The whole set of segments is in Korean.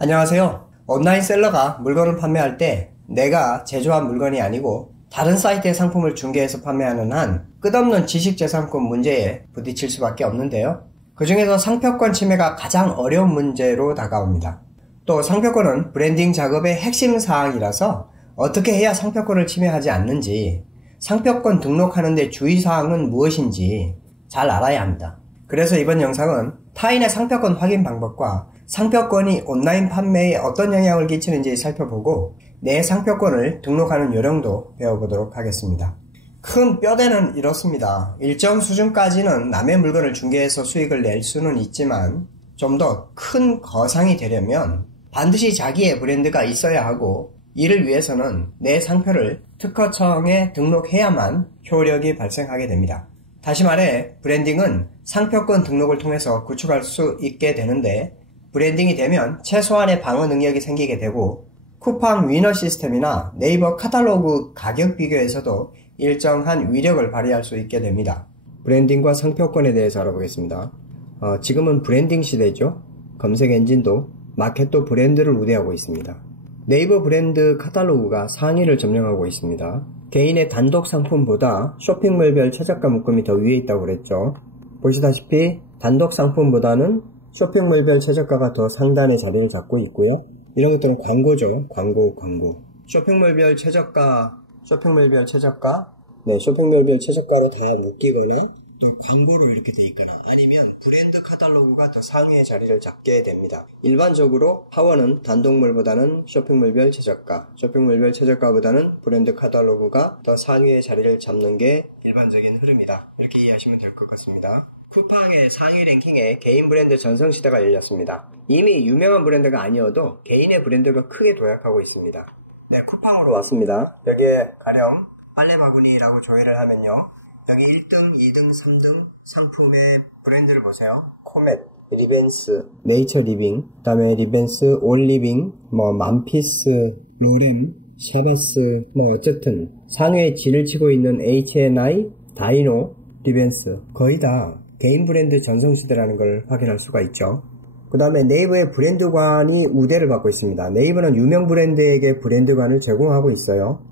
안녕하세요. 온라인 셀러가 물건을 판매할 때 내가 제조한 물건이 아니고 다른 사이트의 상품을 중개해서 판매하는 한 끝없는 지식재산권 문제에 부딪힐 수밖에 없는데요. 그 중에서 상표권 침해가 가장 어려운 문제로 다가옵니다. 또 상표권은 브랜딩 작업의 핵심 사항이라서 어떻게 해야 상표권을 침해하지 않는지, 상표권 등록하는 데 주의사항은 무엇인지 잘 알아야 합니다. 그래서 이번 영상은 타인의 상표권 확인 방법과 상표권이 온라인 판매에 어떤 영향을 끼치는지 살펴보고 내 상표권을 등록하는 요령도 배워보도록 하겠습니다. 큰 뼈대는 이렇습니다. 일정 수준까지는 남의 물건을 중개해서 수익을 낼 수는 있지만 좀 더 큰 거상이 되려면 반드시 자기의 브랜드가 있어야 하고, 이를 위해서는 내 상표를 특허청에 등록해야만 효력이 발생하게 됩니다. 다시 말해 브랜딩은 상표권 등록을 통해서 구축할 수 있게 되는데, 브랜딩이 되면 최소한의 방어 능력이 생기게 되고 쿠팡 위너 시스템이나 네이버 카탈로그 가격 비교에서도 일정한 위력을 발휘할 수 있게 됩니다. 브랜딩과 상표권에 대해서 알아보겠습니다. 지금은 브랜딩 시대죠. 검색 엔진도 마켓도 브랜드를 우대하고 있습니다. 네이버 브랜드 카탈로그가 상위를 점령하고 있습니다. 개인의 단독 상품보다 쇼핑몰별 최저가 묶음이 더 위에 있다고 그랬죠. 보시다시피 단독 상품보다는 쇼핑몰별 최저가가 더 상단에 자리를 잡고 있고요. 이런 것들은 광고죠. 광고. 쇼핑몰별 최저가, 쇼핑몰별 최저가로 다 묶이거나 또 광고로 이렇게 돼 있거나 아니면 브랜드 카탈로그가 더 상위의 자리를 잡게 됩니다. 일반적으로 하원은 단독몰보다는 쇼핑몰별 최저가, 쇼핑몰별 최저가보다는 브랜드 카탈로그가 더 상위의 자리를 잡는 게 일반적인 흐름이다. 이렇게 이해하시면 될 것 같습니다. 쿠팡의 상위 랭킹에 개인 브랜드 전성시대가 열렸습니다. 이미 유명한 브랜드가 아니어도 개인의 브랜드가 크게 도약하고 있습니다. 네, 쿠팡으로 왔습니다. 여기에 가령 빨래바구니라고 조회를 하면요, 여기 1등, 2등, 3등 상품의 브랜드를 보세요. 코멧, 리벤스, 네이처 리빙, 그 다음에 리벤스, 올리빙, 만피스, 로렘, 샤베스, 어쨌든 상위에 질을 치고 있는 H&I, 다이노, 리벤스, 거의 다 개인 브랜드 전성시대라는 걸 확인할 수가 있죠. 그 다음에 네이버의 브랜드관이 우대를 받고 있습니다. 네이버는 유명 브랜드에게 브랜드관을 제공하고 있어요.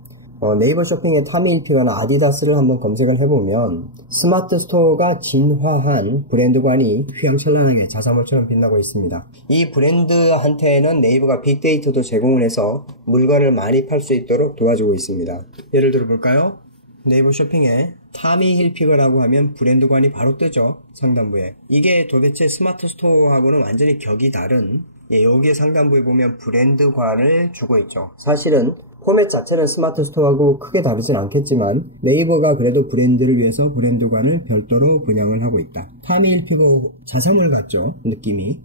네이버 쇼핑의 타미 1피거나 아디다스를 한번 검색을 해보면 스마트 스토어가 진화한 브랜드관이 휘황찬란하게 자사몰처럼 빛나고 있습니다. 이 브랜드한테는 네이버가 빅데이터도 제공을 해서 물건을 많이 팔 수 있도록 도와주고 있습니다. 예를 들어 볼까요? 네이버 쇼핑에 타미 힐피거라고 하면 브랜드관이 바로 뜨죠. 상단부에. 이게 도대체 스마트 스토어하고는 완전히 격이 다른, 여기에 상단부에 보면 브랜드관을 주고 있죠. 사실은 포맷 자체는 스마트 스토어하고 크게 다르진 않겠지만 네이버가 그래도 브랜드를 위해서 브랜드관을 별도로 분양을 하고 있다. 타미 힐피거 자사몰 같죠? 느낌이.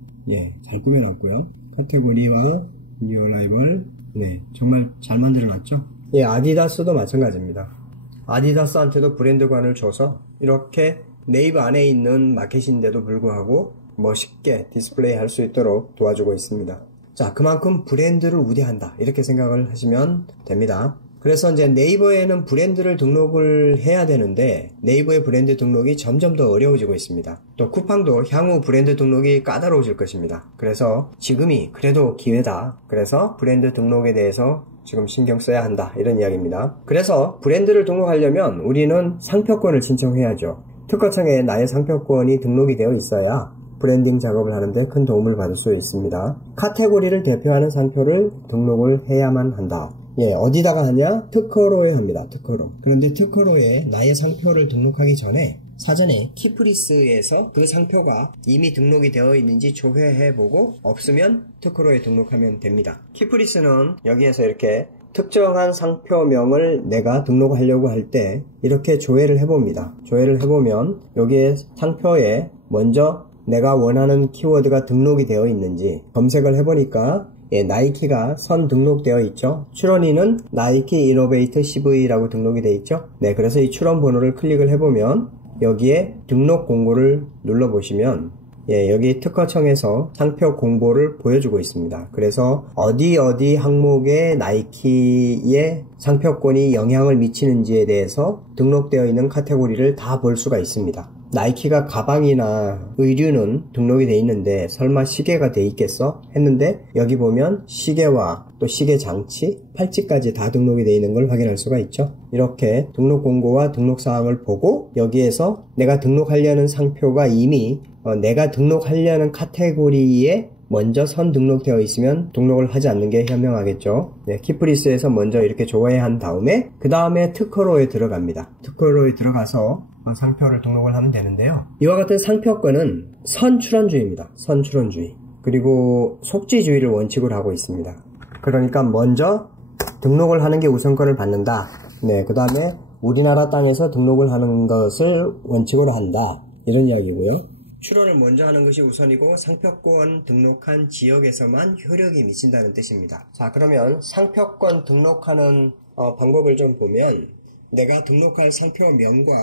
잘 꾸며놨고요. 카테고리와 뉴 라이벌, 정말 잘 만들어놨죠? 아디다스도 마찬가지입니다. 아디다스한테도 브랜드관을 줘서 이렇게 네이버 안에 있는 마켓인데도 불구하고 멋있게 디스플레이 할 수 있도록 도와주고 있습니다. 자, 그만큼 브랜드를 우대한다, 이렇게 생각을 하시면 됩니다. 그래서 이제 네이버에는 브랜드를 등록을 해야 되는데 네이버의 브랜드 등록이 점점 더 어려워지고 있습니다. 또 쿠팡도 향후 브랜드 등록이 까다로워질 것입니다. 그래서 지금이 그래도 기회다. 그래서 브랜드 등록에 대해서 지금 신경 써야 한다, 이런 이야기입니다. 그래서 브랜드를 등록하려면 우리는 상표권을 신청해야죠. 특허청에 나의 상표권이 등록이 되어 있어야 브랜딩 작업을 하는데 큰 도움을 받을 수 있습니다. 카테고리를 대표하는 상표를 등록을 해야만 한다. 어디다가 하냐? 특허로에 합니다. 특허로. 그런데 특허로에 나의 상표를 등록하기 전에 사전에 키프리스에서 그 상표가 이미 등록이 되어 있는지 조회해보고 없으면 특허로에 등록하면 됩니다. 키프리스는 여기에서 이렇게 특정한 상표명을 내가 등록하려고 할 때 이렇게 조회를 해봅니다. 조회를 해보면 여기에 상표에 먼저 내가 원하는 키워드가 등록이 되어 있는지 검색을 해보니까 나이키가 선 등록되어 있죠. 출원인은 나이키 이노베이트 CV라고 등록이 되어 있죠. 그래서 이 출원 번호를 클릭을 해보면 여기에 등록 공고를 눌러보시면 여기 특허청에서 상표 공보를 보여주고 있습니다. 그래서 어디 항목에 나이키의 상표권이 영향을 미치는지에 대해서 등록되어 있는 카테고리를 다 볼 수가 있습니다. 나이키가 가방이나 의류는 등록이 돼 있는데 설마 시계가 돼 있겠어? 했는데 여기 보면 시계와 또 시계 장치, 팔찌까지 다 등록이 돼 있는 걸 확인할 수가 있죠. 이렇게 등록 공고와 등록 사항을 보고 여기에서 내가 등록하려는 상표가 이미 내가 등록하려는 카테고리에 먼저 선 등록되어 있으면 등록을 하지 않는 게 현명하겠죠. 네, 키프리스에서 먼저 이렇게 조회한 다음에 그 다음에 특허로에 들어갑니다. 특허로에 들어가서 상표를 등록을 하면 되는데요. 이와 같은 상표권은 선출원주의입니다. 선출원주의. 그리고 속지주의를 원칙으로 하고 있습니다. 그러니까 먼저 등록을 하는 게 우선권을 받는다. 네, 그 다음에 우리나라 땅에서 등록을 하는 것을 원칙으로 한다. 이런 이야기고요. 출원을 먼저 하는 것이 우선이고 상표권 등록한 지역에서만 효력이 미친다는 뜻입니다. 자, 그러면 상표권 등록하는 방법을 좀 보면 내가 등록할 상표명과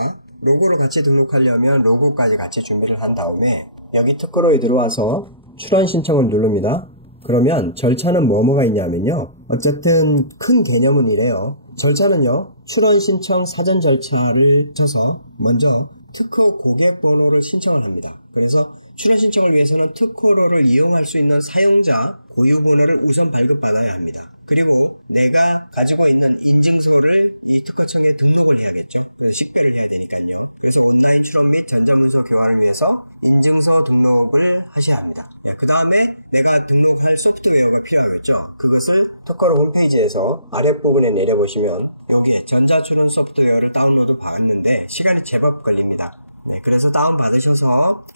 로고를 같이 등록하려면 로고까지 같이 준비를 한 다음에 여기 특허로에 들어와서 출원 신청을 누릅니다. 그러면 절차는 뭐가 있냐면요. 어쨌든 큰 개념은 이래요. 절차는요. 출원 신청 사전 절차를 쳐서 먼저 특허 고객 번호를 신청을 합니다. 그래서 출원 신청을 위해서는 특허로를 이용할 수 있는 사용자 고유 번호를 우선 발급받아야 합니다. 그리고 내가 가지고 있는 인증서를 이 특허청에 등록을 해야겠죠. 그래서 식별을 해야 되니까요. 그래서 온라인 출원 및 전자문서 교환을 위해서 인증서 등록을 하셔야 합니다. 그 다음에 내가 등록할 소프트웨어가 필요하겠죠. 그것을 특허로 홈페이지에서 아랫부분에 내려보시면 여기에 전자출원 소프트웨어를 다운로드 받았는데 시간이 제법 걸립니다. 네, 그래서 다운받으셔서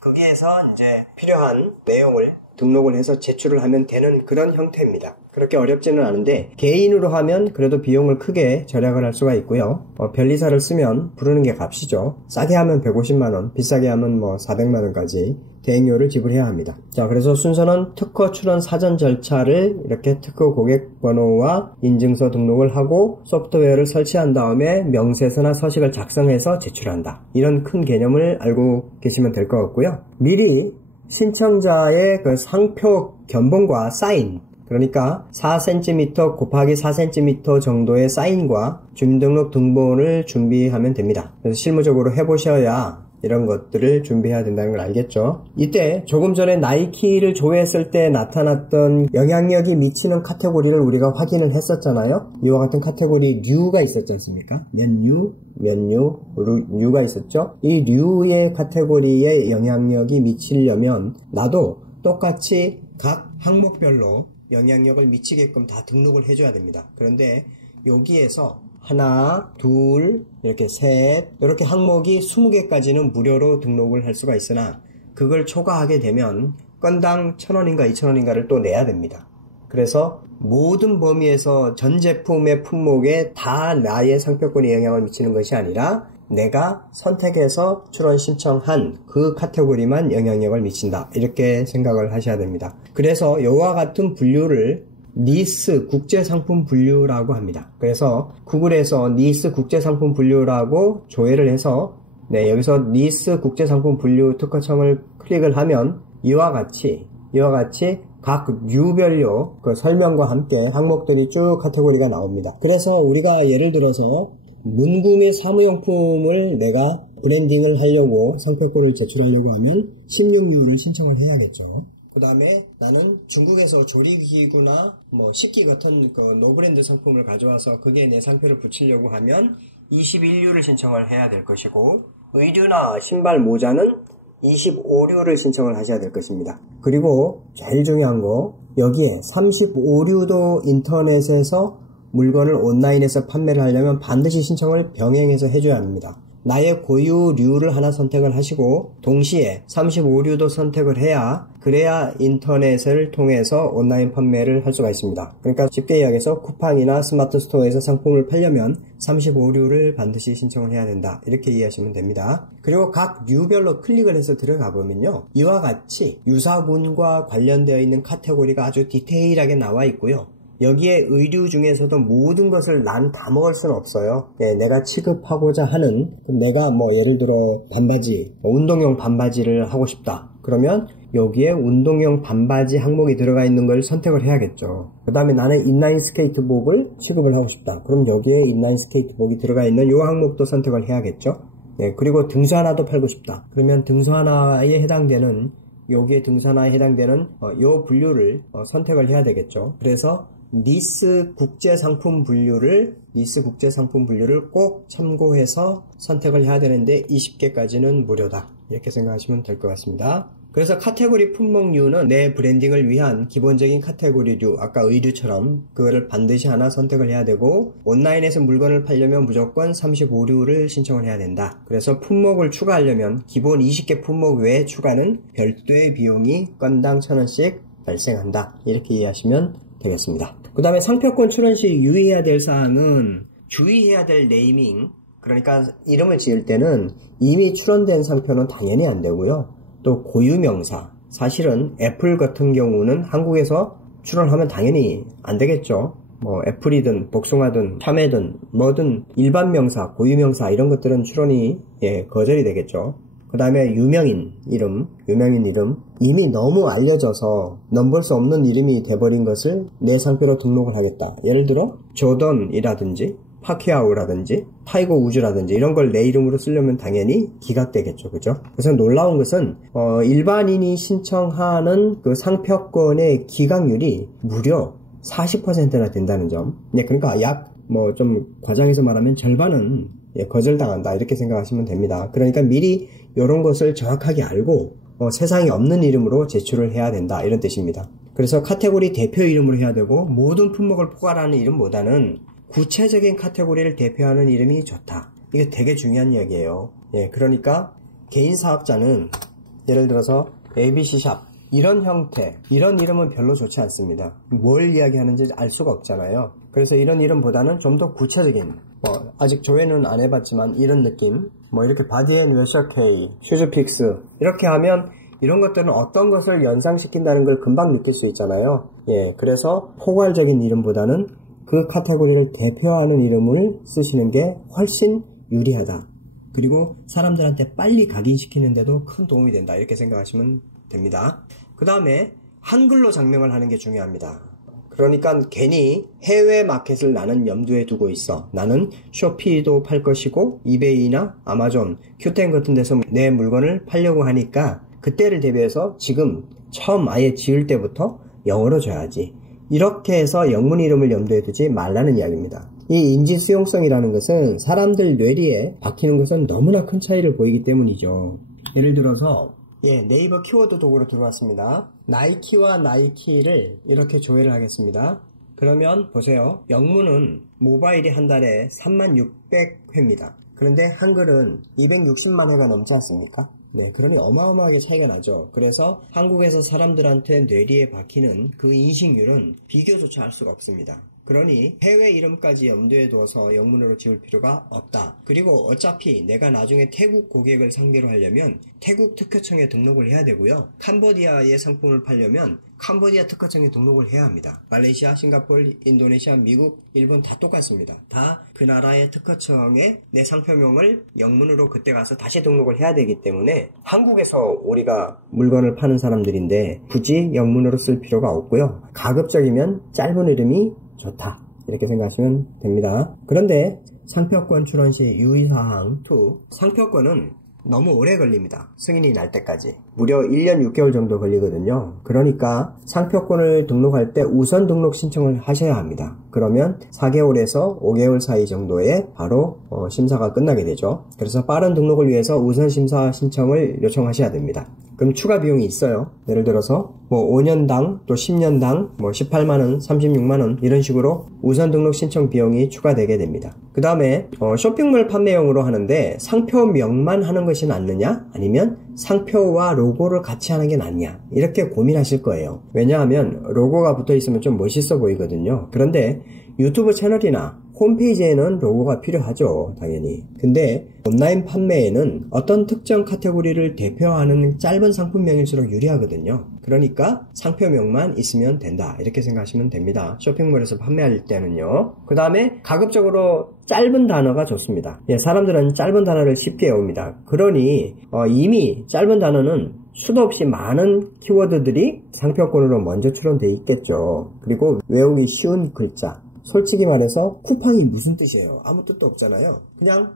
거기에서 이제 필요한 내용을 등록을 해서 제출을 하면 되는 그런 형태입니다. 그렇게 어렵지는 않은데 개인으로 하면 그래도 비용을 크게 절약을 할 수가 있고요. 변리사를 쓰면 부르는 게 값이죠. 싸게 하면 150만원, 비싸게 하면 400만원까지 대행료를 지불해야 합니다. 자, 그래서 순서는 특허 출원 사전 절차를 이렇게 특허 고객 번호와 인증서 등록을 하고 소프트웨어를 설치한 다음에 명세서나 서식을 작성해서 제출한다. 이런 큰 개념을 알고 계시면 될 것 같고요. 미리 신청자의 그 상표 견본과 사인, 그러니까 4cm 곱하기 4cm 정도의 사인과 주민등록 등본을 준비하면 됩니다. 그래서 실무적으로 해보셔야 이런 것들을 준비해야 된다는 걸 알겠죠. 이때 조금 전에 나이키를 조회했을 때 나타났던 영향력이 미치는 카테고리를 우리가 확인을 했었잖아요. 이와 같은 카테고리 류가 있었지 않습니까? 몇 류가 있었죠. 이 류의 카테고리에 영향력이 미치려면 나도 똑같이 각 항목별로 영향력을 미치게끔 다 등록을 해줘야 됩니다. 그런데 여기에서 하나, 둘, 이렇게 셋, 이렇게 항목이 20개까지는 무료로 등록을 할 수가 있으나 그걸 초과하게 되면 건당 1,000원인가 2,000원인가를 또 내야 됩니다. 그래서 모든 범위에서 전 제품의 품목에 다 나의 상표권이 영향을 미치는 것이 아니라 내가 선택해서 출원 신청한 그 카테고리만 영향력을 미친다. 이렇게 생각을 하셔야 됩니다. 그래서 이와 같은 분류를 니스 국제상품 분류라고 합니다. 그래서 구글에서 니스 국제상품 분류라고 조회를 해서 여기서 니스 국제상품 분류 특허청을 클릭을 하면 이와 같이 각 류별로 그 설명과 함께 항목들이 쭉 카테고리가 나옵니다. 그래서 우리가 예를 들어서 문구매 사무용품을 내가 브랜딩을 하려고 상표권을 제출하려고 하면 16류를 신청을 해야겠죠. 그 다음에 나는 중국에서 조리기구나 식기 같은 그 노브랜드 상품을 가져와서 거기에 내 상표를 붙이려고 하면 21류를 신청을 해야 될 것이고 의류나 신발 모자는 25류를 신청을 하셔야 될 것입니다. 그리고 제일 중요한 거 여기에 35류도 인터넷에서 물건을 온라인에서 판매를 하려면 반드시 신청을 병행해서 해줘야 합니다. 나의 고유류를 하나 선택을 하시고 동시에 35류도 선택을 해야 그래야 인터넷을 통해서 온라인 판매를 할 수가 있습니다. 그러니까 쉽게 이야기해서 쿠팡이나 스마트 스토어에서 상품을 팔려면 35류를 반드시 신청을 해야 된다. 이렇게 이해하시면 됩니다. 그리고 각 류별로 클릭을 해서 들어가 보면요. 이와 같이 유사군과 관련되어 있는 카테고리가 아주 디테일하게 나와 있고요. 여기에 의류 중에서도 모든 것을 난 다 먹을 수는 없어요. 내가 취급하고자 하는 내가 예를 들어 반바지, 운동용 반바지를 하고 싶다. 그러면 여기에 운동용 반바지 항목이 들어가 있는 걸 선택을 해야겠죠. 그 다음에 나는 인라인 스케이트복을 취급을 하고 싶다. 그럼 여기에 인라인 스케이트복이 들어가 있는 이 항목도 선택을 해야겠죠. 예, 그리고 등수 하나도 팔고 싶다. 그러면 등수 하나에 해당되는 여기에 등수 하나에 해당되는 요 분류를 선택을 해야 되겠죠. 그래서 니스 국제상품 분류를 꼭 참고해서 선택을 해야 되는데 20개까지는 무료다. 이렇게 생각하시면 될 것 같습니다. 그래서 카테고리 품목류는 내 브랜딩을 위한 기본적인 카테고리류, 아까 의류처럼 그거를 반드시 하나 선택을 해야 되고, 온라인에서 물건을 팔려면 무조건 35류를 신청을 해야 된다. 그래서 품목을 추가하려면 기본 20개 품목 외에 추가는 별도의 비용이 건당 1,000원씩 발생한다. 이렇게 이해하시면 되겠습니다. 그 다음에 상표권 출원 시 유의해야 될 사항은 주의해야 될 네이밍, 그러니까 이름을 지을 때는 이미 출원된 상표는 당연히 안 되고요. 또 고유명사, 사실은 애플 같은 경우는 한국에서 출원하면 당연히 안 되겠죠. 뭐 애플이든 복숭아든 참외든 뭐든 일반 명사, 고유명사 이런 것들은 출원이 거절이 되겠죠. 그 다음에 유명인 이름 이미 너무 알려져서 넘볼 수 없는 이름이 돼버린 것을 내 상표로 등록을 하겠다. 예를 들어 조던이라든지 파키아우라든지 타이거 우즈라든지 이런 걸 내 이름으로 쓰려면 당연히 기각되겠죠. 그죠? 그래서 놀라운 것은 일반인이 신청하는 그 상표권의 기각률이 무려 40%나 된다는 점. 네, 그러니까 약 뭐 좀 과장해서 말하면 절반은 거절당한다 이렇게 생각하시면 됩니다. 그러니까 미리 이런 것을 정확하게 알고 세상에 없는 이름으로 제출을 해야 된다 이런 뜻입니다. 그래서 카테고리 대표 이름으로 해야 되고 모든 품목을 포괄하는 이름보다는 구체적인 카테고리를 대표하는 이름이 좋다. 이게 되게 중요한 이야기예요. 예, 그러니까 개인 사업자는 예를 들어서 ABC샵 이런 형태, 이런 이름은 별로 좋지 않습니다. 뭘 이야기하는지 알 수가 없잖아요. 그래서 이런 이름보다는 좀 더 구체적인, 아직 조회는 안 해봤지만 이런 느낌, 이렇게 바디앤웨셔케이, 슈즈픽스 이렇게 하면 이런 것들은 어떤 것을 연상시킨다는 걸 금방 느낄 수 있잖아요. 예, 그래서 포괄적인 이름보다는 그 카테고리를 대표하는 이름을 쓰시는 게 훨씬 유리하다. 그리고 사람들한테 빨리 각인시키는데도 큰 도움이 된다. 이렇게 생각하시면 됩니다. 그 다음에 한글로 장명을 하는 게 중요합니다. 그러니까 괜히 해외 마켓을 나는 염두에 두고 있어. 나는 쇼피도 팔 것이고 이베이나 아마존, 큐텐 같은 데서 내 물건을 팔려고 하니까 그때를 대비해서 지금 처음 아예 지을 때부터 영어로 줘야지. 이렇게 해서 영문 이름을 염두에 두지 말라는 이야기입니다. 이 인지 수용성이라는 것은 사람들 뇌리에 박히는 것은 너무나 큰 차이를 보이기 때문이죠. 예를 들어서 네이버 키워드 도구로 들어왔습니다. 나이키와 나이키를 이렇게 조회를 하겠습니다. 그러면 보세요. 영문은 모바일이 한 달에 3600회입니다. 그런데 한글은 260만 회가 넘지 않습니까? 네, 그러니 어마어마하게 차이가 나죠. 그래서 한국에서 사람들한테 뇌리에 박히는 그 인식률은 비교조차 할 수가 없습니다. 그러니 해외 이름까지 염두에 두어서 영문으로 지을 필요가 없다. 그리고 어차피 내가 나중에 태국 고객을 상대로 하려면 태국 특허청에 등록을 해야 되고요. 캄보디아의 상품을 팔려면 캄보디아 특허청에 등록을 해야 합니다. 말레이시아, 싱가포르, 인도네시아, 미국, 일본 다 똑같습니다. 다 그 나라의 특허청에 내 상표명을 영문으로 그때 가서 다시 등록을 해야 되기 때문에 한국에서 우리가 물건을 파는 사람들인데 굳이 영문으로 쓸 필요가 없고요. 가급적이면 짧은 이름이 좋다. 이렇게 생각하시면 됩니다. 그런데 상표권 출원 시 유의사항 2. 상표권은 너무 오래 걸립니다. 승인이 날 때까지. 무려 1년 6개월 정도 걸리거든요. 그러니까 상표권을 등록할 때 우선 등록 신청을 하셔야 합니다. 그러면 4개월에서 5개월 사이 정도에 바로 심사가 끝나게 되죠. 그래서 빠른 등록을 위해서 우선 심사 신청을 요청하셔야 됩니다. 그럼 추가 비용이 있어요. 예를 들어서 5년당 또 10년당 18만원, 36만원 이런 식으로 우선 등록 신청 비용이 추가되게 됩니다. 그 다음에 쇼핑몰 판매용으로 하는데 상표명만 하는 것이 낫느냐 아니면 상표와 로고를 같이 하는 게 낫냐 이렇게 고민하실 거예요. 왜냐하면 로고가 붙어 있으면 좀 멋있어 보이거든요. 그런데 유튜브 채널이나 홈페이지에는 로고가 필요하죠. 당연히. 근데 온라인 판매에는 어떤 특정 카테고리를 대표하는 짧은 상품명일수록 유리하거든요. 그러니까 상표명만 있으면 된다. 이렇게 생각하시면 됩니다. 쇼핑몰에서 판매할 때는요. 그 다음에 가급적으로 짧은 단어가 좋습니다. 사람들은 짧은 단어를 쉽게 외웁니다. 그러니 이미 짧은 단어는 수도 없이 많은 키워드들이 상표권으로 먼저 출원되어 있겠죠. 그리고 외우기 쉬운 글자. 솔직히 말해서 쿠팡이 무슨 뜻이에요? 아무 뜻도 없잖아요. 그냥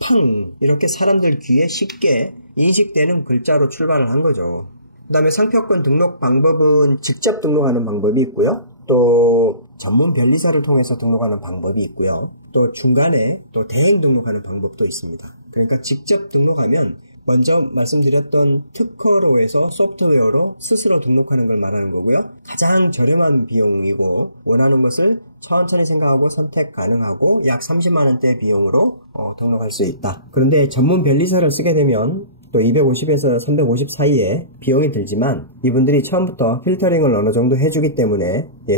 팡 이렇게 사람들 귀에 쉽게 인식되는 글자로 출발을 한 거죠. 그 다음에 상표권 등록 방법은 직접 등록하는 방법이 있고요. 또 전문 변리사를 통해서 등록하는 방법이 있고요. 또 중간에 또 대행 등록하는 방법도 있습니다. 그러니까 직접 등록하면 먼저 말씀드렸던 특허로에서 소프트웨어로 스스로 등록하는 걸 말하는 거고요. 가장 저렴한 비용이고 원하는 것을 천천히 생각하고 선택 가능하고 약 30만원대 비용으로 등록할 수 있다. 그런데 전문 변리사를 쓰게 되면 또 250에서 350 사이에 비용이 들지만 이분들이 처음부터 필터링을 어느 정도 해주기 때문에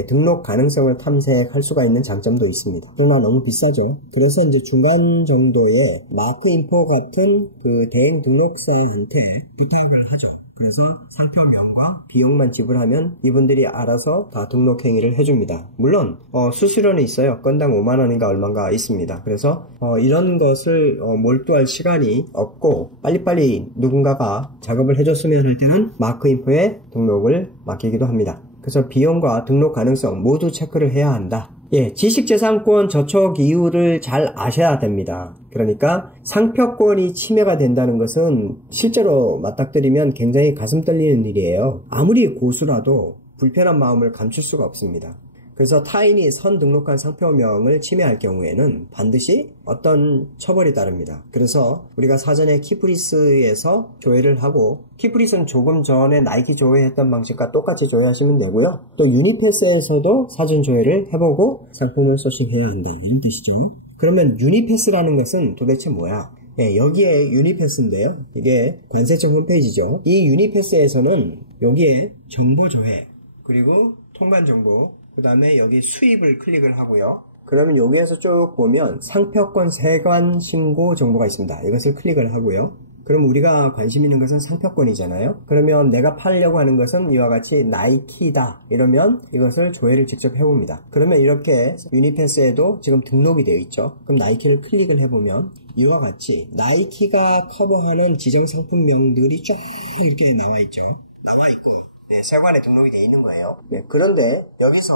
등록 가능성을 탐색할 수가 있는 장점도 있습니다. 그러나 너무 비싸죠. 그래서 이제 중간 정도의 마크인포 같은 그 대행 등록사한테 부탁을 하죠. 그래서 상표명과 비용만 지불하면 이분들이 알아서 다 등록 행위를 해줍니다. 물론 수수료는 있어요. 건당 5만원인가 얼마인가 있습니다. 그래서 이런 것을 몰두할 시간이 없고 빨리빨리 누군가가 작업을 해줬으면 할 때는 마크인포에 등록을 맡기기도 합니다. 그래서 비용과 등록 가능성 모두 체크를 해야 한다. 지식재산권 저촉 이유를 잘 아셔야 됩니다. 그러니까 상표권이 침해가 된다는 것은 실제로 맞닥뜨리면 굉장히 가슴 떨리는 일이에요. 아무리 고수라도 불편한 마음을 감출 수가 없습니다. 그래서 타인이 선 등록한 상표명을 침해할 경우에는 반드시 어떤 처벌이 따릅니다. 그래서 우리가 사전에 키프리스에서 조회를 하고, 키프리스는 조금 전에 나이키 조회했던 방식과 똑같이 조회하시면 되고요. 또 유니패스에서도 사전 조회를 해보고 상품을 소싱해야 한다는 뜻이죠. 그러면 유니패스라는 것은 도대체 뭐야? 여기에 유니패스인데요. 이게 관세청 홈페이지죠. 이 유니패스에서는 여기에 정보 조회, 그리고 통관 정보, 그 다음에 여기 수입을 클릭을 하고요. 그러면 여기에서 쭉 보면 상표권 세관 신고 정보가 있습니다. 이것을 클릭을 하고요. 그럼 우리가 관심 있는 것은 상표권이잖아요. 그러면 내가 팔려고 하는 것은 이와 같이 나이키다 이러면 이것을 조회를 직접 해봅니다. 그러면 이렇게 유니패스에도 지금 등록이 되어 있죠. 그럼 나이키를 클릭을 해보면 이와 같이 나이키가 커버하는 지정 상품명들이 쫙 이렇게 나와 있죠. 나와 있고 세관에 등록이 되어 있는 거예요. 그런데 여기서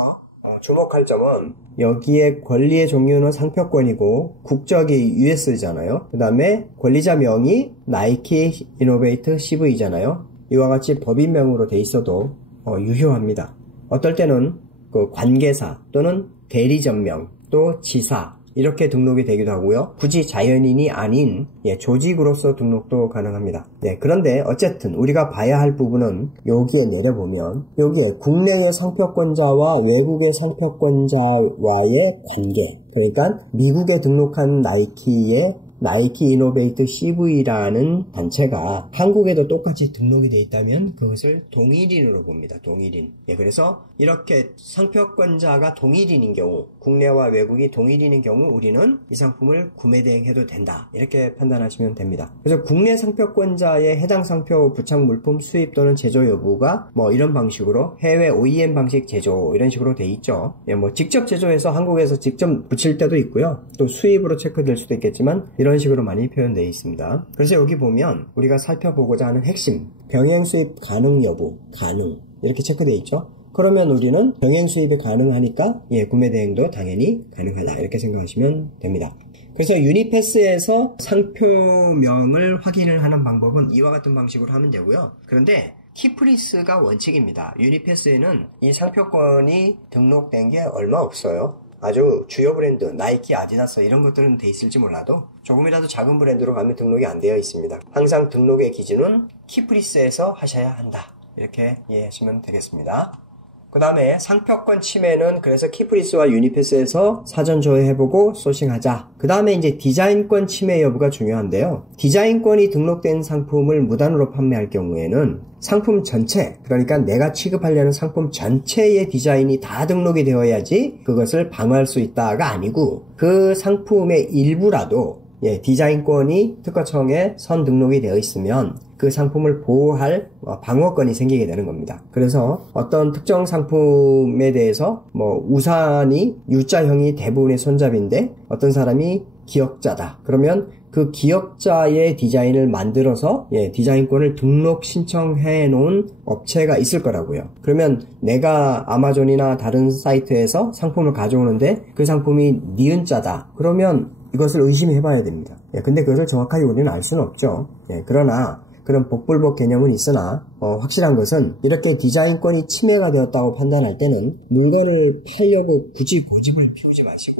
주목할 점은 여기에 권리의 종류는 상표권이고 국적이 US잖아요. 그 다음에 권리자 명이 나이키 이노베이트 CV잖아요. 이와 같이 법인명으로 돼 있어도 유효합니다. 어떨 때는 그 관계사 또는 대리점명 또 지사 이렇게 등록이 되기도 하고요. 굳이 자연인이 아닌 조직으로서 등록도 가능합니다. 그런데 어쨌든 우리가 봐야 할 부분은 여기에 내려보면 여기에 국내의 상표권자와 외국의 상표권자와의 관계, 그러니까 미국에 등록한 나이키의 나이키 이노베이트 CV라는 단체가 한국에도 똑같이 등록이 되어 있다면 그것을 동일인으로 봅니다. 동일인. 그래서 이렇게 상표권자가 동일인인 경우, 국내와 외국이 동일인인 경우 우리는 이 상품을 구매 대행해도 된다. 이렇게 판단하시면 됩니다. 그래서 국내 상표권자의 해당 상표 부착 물품 수입 또는 제조 여부가 이런 방식으로 해외 OEM 방식 제조 이런 식으로 돼 있죠. 직접 제조해서 한국에서 직접 붙일 때도 있고요. 또 수입으로 체크될 수도 있겠지만 이런 식으로 많이 표현되어 있습니다. 그래서 여기 보면 우리가 살펴보고자 하는 핵심, 병행 수입 가능 여부, 가능 이렇게 체크되어 있죠. 그러면 우리는 병행 수입이 가능하니까 구매 대행도 당연히 가능하다 이렇게 생각하시면 됩니다. 그래서 유니패스에서 상표명을 확인을 하는 방법은 이와 같은 방식으로 하면 되고요. 그런데 키프리스가 원칙입니다. 유니패스에는 이 상표권이 등록된 게 얼마 없어요. 아주 주요 브랜드, 나이키, 아디다스 이런 것들은 돼 있을지 몰라도 조금이라도 작은 브랜드로 가면 등록이 안 되어 있습니다. 항상 등록의 기준은 키프리스에서 하셔야 한다. 이렇게 이해하시면 되겠습니다. 그 다음에 상표권 침해는 그래서 키프리스와 유니패스에서 사전 조회해보고 소싱하자. 그 다음에 이제 디자인권 침해 여부가 중요한데요. 디자인권이 등록된 상품을 무단으로 판매할 경우에는 상품 전체, 그러니까 내가 취급하려는 상품 전체의 디자인이 다 등록이 되어야지 그것을 방어할 수 있다가 아니고 그 상품의 일부라도 디자인권이 특허청에 선 등록이 되어 있으면 그 상품을 보호할 방어권이 생기게 되는 겁니다. 그래서 어떤 특정 상품에 대해서 우산이 U자형이 대부분의 손잡이인데 어떤 사람이 기역자다. 그러면 그 기역자의 디자인을 만들어서 디자인권을 등록 신청해 놓은 업체가 있을 거라고요. 그러면 내가 아마존이나 다른 사이트에서 상품을 가져오는데 그 상품이 니은자다. 그러면 이것을 의심해 봐야 됩니다. 근데 그것을 정확하게 우리는 알 수는 없죠. 그러나 그런 복불복 개념은 있으나 확실한 것은 이렇게 디자인권이 침해가 되었다고 판단할 때는 물건을 팔려고 굳이 고집을 피우지 마시고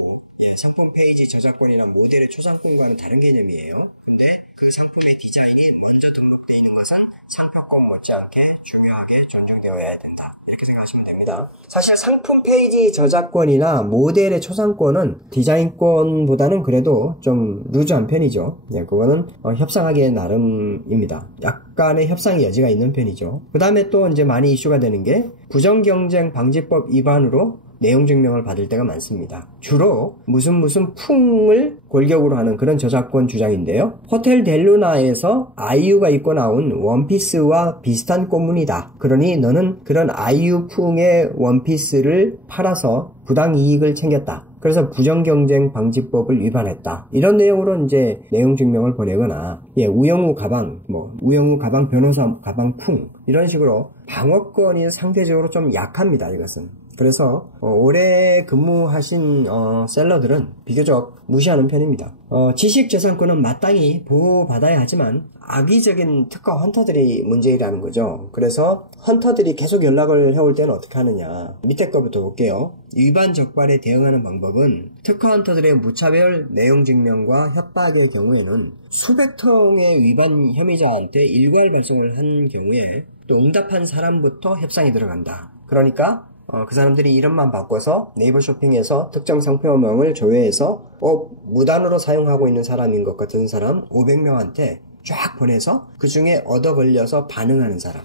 상품 페이지 저작권이나 모델의 초상권과는 다른 개념이에요. 근데 그 상품의 디자인이 먼저 등록되어 있는 것은 상표권 못지않게 중요하게 존중되어야 된다. 이렇게 생각하시면 됩니다. 사실 상품 페이지 저작권이나 모델의 초상권은 디자인권보다는 그래도 좀 루즈한 편이죠. 그거는 협상하기에 나름입니다. 약간의 협상의 여지가 있는 편이죠. 그 다음에 또 이제 많이 이슈가 되는 게 부정경쟁 방지법 위반으로 내용 증명을 받을 때가 많습니다. 주로 무슨 풍을 골격으로 하는 그런 저작권 주장인데요. 호텔 델루나에서 아이유가 입고 나온 원피스와 비슷한 꽃무늬다. 그러니 너는 그런 아이유 풍의 원피스를 팔아서 부당이익을 챙겼다. 그래서 부정경쟁 방지법을 위반했다. 이런 내용으로 이제 내용 증명을 보내거나, 우영우 가방, 우영우 가방 변호사 가방 풍, 이런 식으로 방어권이 상대적으로 좀 약합니다, 이것은. 그래서 오래 근무하신 셀러들은 비교적 무시하는 편입니다. 지식재산권은 마땅히 보호받아야 하지만 악의적인 특허 헌터들이 문제라는 거죠. 그래서 헌터들이 계속 연락을 해올 때는 어떻게 하느냐. 밑에 거부터 볼게요. 위반 적발에 대응하는 방법은 특허 헌터들의 무차별 내용 증명과 협박의 경우에는 수백 통의 위반 혐의자한테 일괄 발송을 한 경우에 또 응답한 사람부터 협상이 들어간다. 그러니까 그 사람들이 이름만 바꿔서 네이버 쇼핑에서 특정 상표명을 조회해서 무단으로 사용하고 있는 사람인 것 같은 사람 500명한테 쫙 보내서 그 중에 얻어 걸려서 반응하는 사람,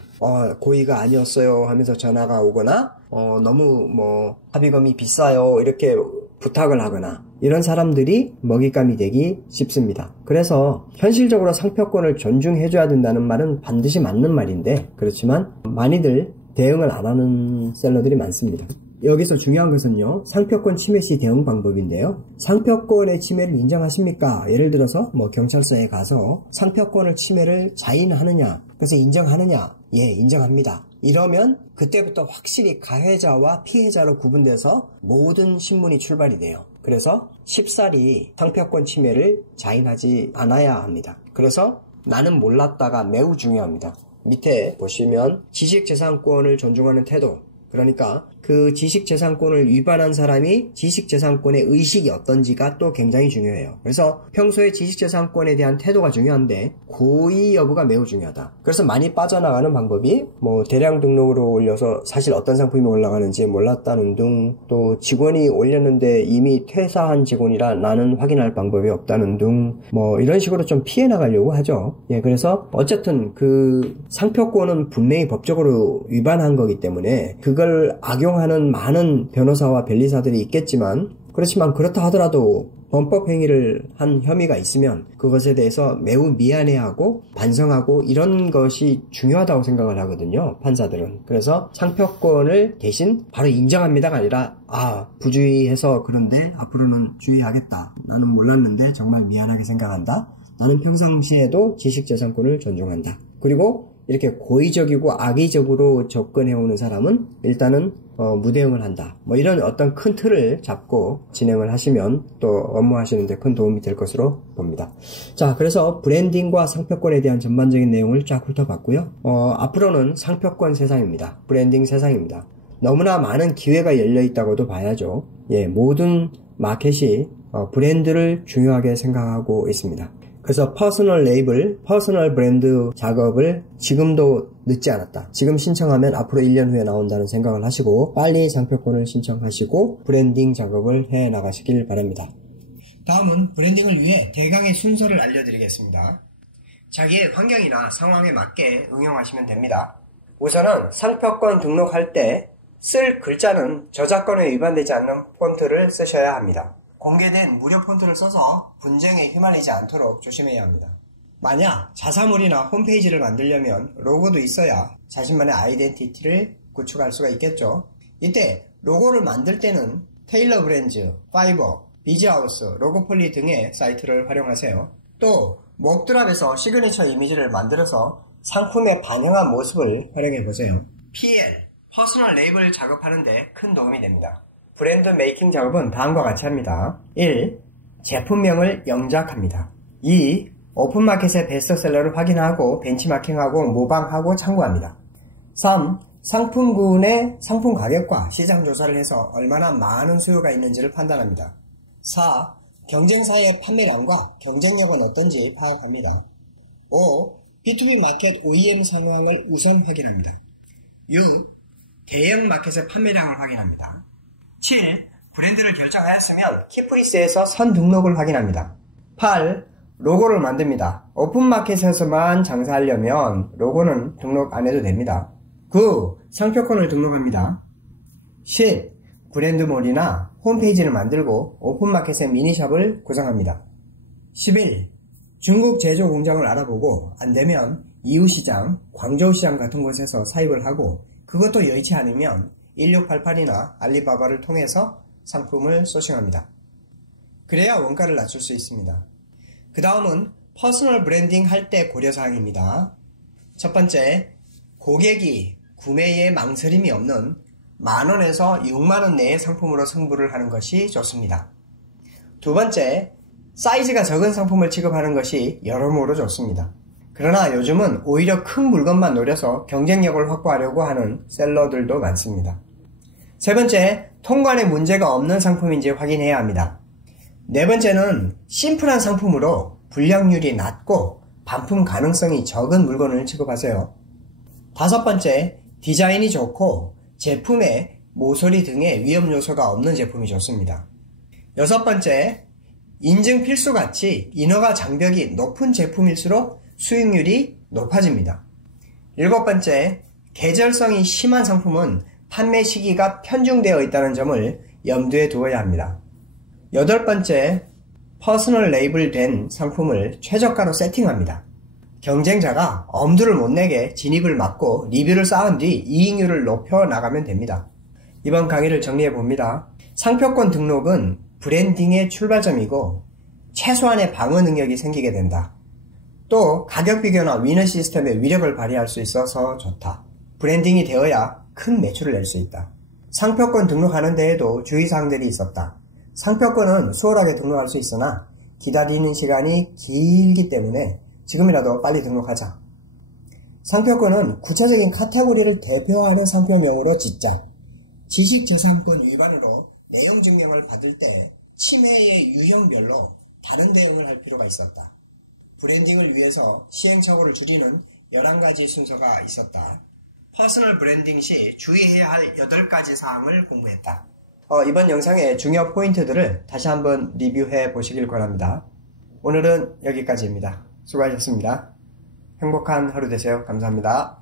고의가 아니었어요 하면서 전화가 오거나 너무 합의금이 비싸요 이렇게 부탁을 하거나 이런 사람들이 먹잇감이 되기 쉽습니다. 그래서 현실적으로 상표권을 존중해줘야 된다는 말은 반드시 맞는 말인데, 그렇지만 많이들 대응을 안 하는 셀러들이 많습니다. 여기서 중요한 것은요, 상표권 침해 시 대응 방법인데요. 상표권의 침해를 인정하십니까? 예를 들어서 경찰서에 가서 상표권을 침해를 자인하느냐, 그래서 인정하느냐? 예, 인정합니다. 이러면 그때부터 확실히 가해자와 피해자로 구분돼서 모든 신문이 출발이 돼요. 그래서 쉽사리 상표권 침해를 자인하지 않아야 합니다. 그래서 나는 몰랐다가 매우 중요합니다. 밑에 보시면 지식재산권을 존중하는 태도, 그러니까 그 지식재산권을 위반한 사람이 지식재산권의 의식이 어떤지가 또 굉장히 중요해요. 그래서 평소에 지식재산권에 대한 태도가 중요한데 고의 여부가 매우 중요하다. 그래서 많이 빠져나가는 방법이 대량 등록으로 올려서 사실 어떤 상품이 올라가는지 몰랐다는 등, 또 직원이 올렸는데 이미 퇴사한 직원이라 나는 확인할 방법이 없다는 등 이런 식으로 좀 피해 나가려고 하죠. 그래서 어쨌든 그 상표권은 분명히 법적으로 위반한 거기 때문에 그걸 악용하는 많은 변호사와 변리사들이 있겠지만, 그렇지만 그렇다 하더라도 범법 행위를 한 혐의가 있으면 그것에 대해서 매우 미안해하고 반성하고 이런 것이 중요하다고 생각을 하거든요, 판사들은. 그래서 상표권을 대신 바로 인정합니다가 아니라 부주의해서 그런데 앞으로는 주의하겠다. 나는 몰랐는데 정말 미안하게 생각한다. 나는 평상시에도 지식재산권을 존중한다. 그리고 이렇게 고의적이고 악의적으로 접근해오는 사람은 일단은 무대응을 한다. 이런 어떤 큰 틀을 잡고 진행을 하시면 또 업무하시는데 큰 도움이 될 것으로 봅니다. 자, 그래서 브랜딩과 상표권에 대한 전반적인 내용을 쫙 훑어봤고요. 앞으로는 상표권 세상입니다. 브랜딩 세상입니다. 너무나 많은 기회가 열려있다고도 봐야죠. 모든 마켓이 브랜드를 중요하게 생각하고 있습니다. 그래서 퍼스널 레이블, 퍼스널 브랜드 작업을 지금도 늦지 않았다. 지금 신청하면 앞으로 1년 후에 나온다는 생각을 하시고 빨리 상표권을 신청하시고 브랜딩 작업을 해 나가시길 바랍니다. 다음은 브랜딩을 위해 대강의 순서를 알려드리겠습니다. 자기의 환경이나 상황에 맞게 응용하시면 됩니다. 우선은 상표권 등록할 때 쓸 글자는 저작권에 위반되지 않는 폰트를 쓰셔야 합니다. 공개된 무료 폰트를 써서 분쟁에 휘말리지 않도록 조심해야 합니다. 만약 자사몰이나 홈페이지를 만들려면 로고도 있어야 자신만의 아이덴티티를 구축할 수가 있겠죠. 이때 로고를 만들 때는 테일러 브랜즈, 파이버, 비즈하우스, 로고폴리 등의 사이트를 활용하세요. 또 목드랍에서 시그니처 이미지를 만들어서 상품에 반영한 모습을 활용해보세요. PL, 퍼스널 레이블 작업하는데 큰 도움이 됩니다. 브랜드 메이킹 작업은 다음과 같이 합니다. 1. 제품명을 영작합니다. 2. 오픈마켓의 베스트셀러를 확인하고 벤치마킹하고 모방하고 참고합니다. 3. 상품군의 상품 가격과 시장 조사를 해서 얼마나 많은 수요가 있는지를 판단합니다. 4. 경쟁사의 판매량과 경쟁력은 어떤지 파악합니다. 5. B2B 마켓 OEM 상황을 우선 확인합니다. 6. 대형 마켓의 판매량을 확인합니다. 7. 브랜드를 결정하였으면 키프리스에서 선 등록을 확인합니다. 8. 로고를 만듭니다. 오픈마켓에서만 장사하려면 로고는 등록 안 해도 됩니다. 9. 상표권을 등록합니다. 10. 브랜드몰이나 홈페이지를 만들고 오픈마켓의 미니샵을 구성합니다. 11. 중국 제조 공장을 알아보고 안되면 이웃시장, 광저우시장 같은 곳에서 사입을 하고 그것도 여의치 않으면 1688이나 알리바바를 통해서 상품을 소싱합니다. 그래야 원가를 낮출 수 있습니다. 그 다음은 퍼스널 브랜딩 할 때 고려사항입니다. 첫 번째, 고객이 구매에 망설임이 없는 만원에서 6만원 내의 상품으로 승부를 하는 것이 좋습니다. 두 번째, 사이즈가 적은 상품을 취급하는 것이 여러모로 좋습니다. 그러나 요즘은 오히려 큰 물건만 노려서 경쟁력을 확보하려고 하는 셀러들도 많습니다. 세 번째, 통관에 문제가 없는 상품인지 확인해야 합니다. 네 번째는 심플한 상품으로 불량률이 낮고 반품 가능성이 적은 물건을 취급하세요. 다섯 번째, 디자인이 좋고 제품에 모서리 등의 위험 요소가 없는 제품이 좋습니다. 여섯 번째, 인증 필수같이 인허가 장벽이 높은 제품일수록 수익률이 높아집니다. 일곱 번째, 계절성이 심한 상품은 판매 시기가 편중되어 있다는 점을 염두에 두어야 합니다. 여덟 번째, 퍼스널 레이블 된 상품을 최저가로 세팅합니다. 경쟁자가 엄두를 못 내게 진입을 막고 리뷰를 쌓은 뒤 이익률을 높여 나가면 됩니다. 이번 강의를 정리해 봅니다. 상표권 등록은 브랜딩의 출발점이고 최소한의 방어 능력이 생기게 된다. 또 가격 비교나 위너 시스템의 위력을 발휘할 수 있어서 좋다. 브랜딩이 되어야 큰 매출을 낼 수 있다. 상표권 등록하는 데에도 주의사항들이 있었다. 상표권은 수월하게 등록할 수 있으나 기다리는 시간이 길기 때문에 지금이라도 빨리 등록하자. 상표권은 구체적인 카테고리를 대표하는 상표명으로 짓자. 지식재산권 위반으로 내용 증명을 받을 때 침해의 유형별로 다른 대응을 할 필요가 있었다. 브랜딩을 위해서 시행착오를 줄이는 11가지 순서가 있었다. 퍼스널 브랜딩 시 주의해야 할 8가지 사항을 공부했다. 이번 영상의 중요 포인트들을 다시 한번 리뷰해 보시길 권합니다. 오늘은 여기까지입니다. 수고하셨습니다. 행복한 하루 되세요. 감사합니다.